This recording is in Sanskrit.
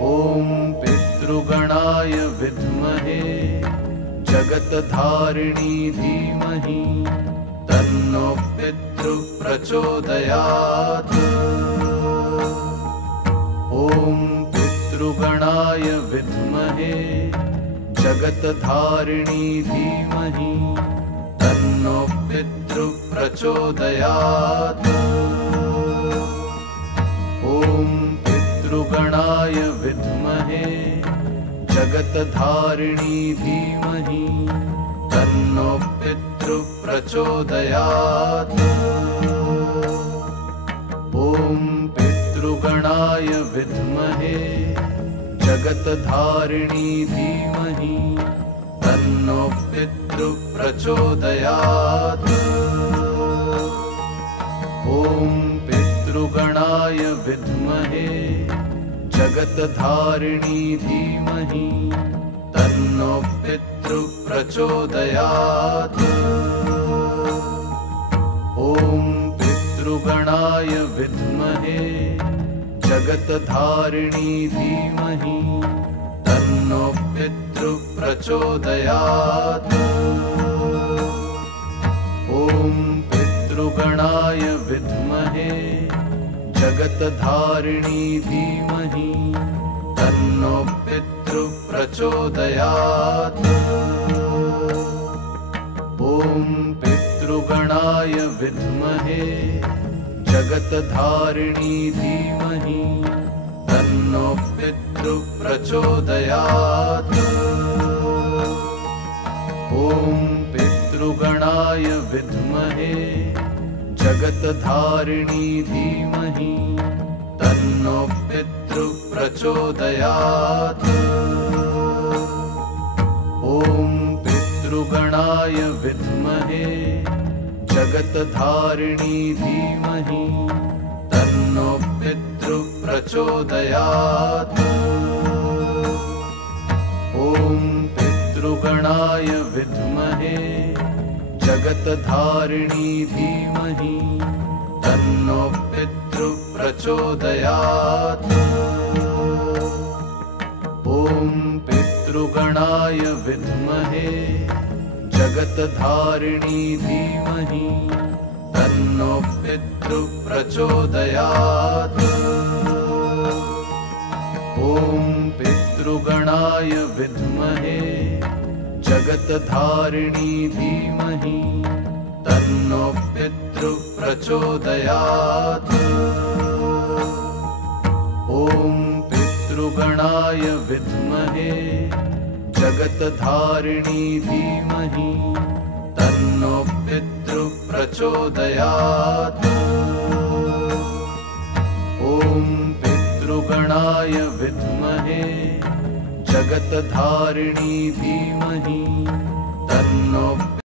ॐ पितृगणाय विद्महे जगत्धारिणी धीमहि तन्नो पितृः प्रचोदयात्। ॐ पितृगणाय विद्महे जगत्धारिणी धीमहि तन्नो पितृः प्रचोदयात्। ॐ पितृगणाय विद्महे जगत्धारिणी धीमहि तन्नो पितृः प्रचोदयात्। ॐ पितृगणाय विद्महे जगत्धारिणी धीमहि तन्नो पितृः प्रचोदयात्। ॐ पितृगणाय विद्महे जगत्धारिणी धीमहि तन्नो पितृः प्रचोदयात्। ॐ पितृगणाय विद्महे जगत्धारिणी धीमहि तन्नो पितृः प्रचोदयात्। ॐ पितृगणाय विद्महे जगत्धारिणी धीमहि तन्नो पितृः प्रचोदयात्। ॐ पितृगणाय विद्महे जगत्धारिणी धीमहि तन्नो पितृः प्रचोदयात्। ॐ पितृगणाय विद्महे जगत्धारिणी धीमहि तन्नो पितृः प्रचोदयात्। ॐ पितृगणाय विद्महे जगत्धारिणी धीमहि तन्नो पितृः प्रचोदयात्। ॐ पितृगणाय विद्महे जगत्धारिणी धीमहि तन्नो पितृः प्रचोदयात्। ॐ पितृगणाय विद्महे जगत्धारिणी धीमहि तन्नो पितृः प्रचोदयात्। ॐ पितृगणाय विद्महे जगत्धारिणी धीमहि तन्नो पितृः प्रचोदयात्। ॐ पितृगणाय विद्महे जगत्धारिणी धीमहि तन्नो पितृः प्रचोदयात्। ॐ पितृगणाय विद्महे जगत्धारिणी धीमहि तन्नो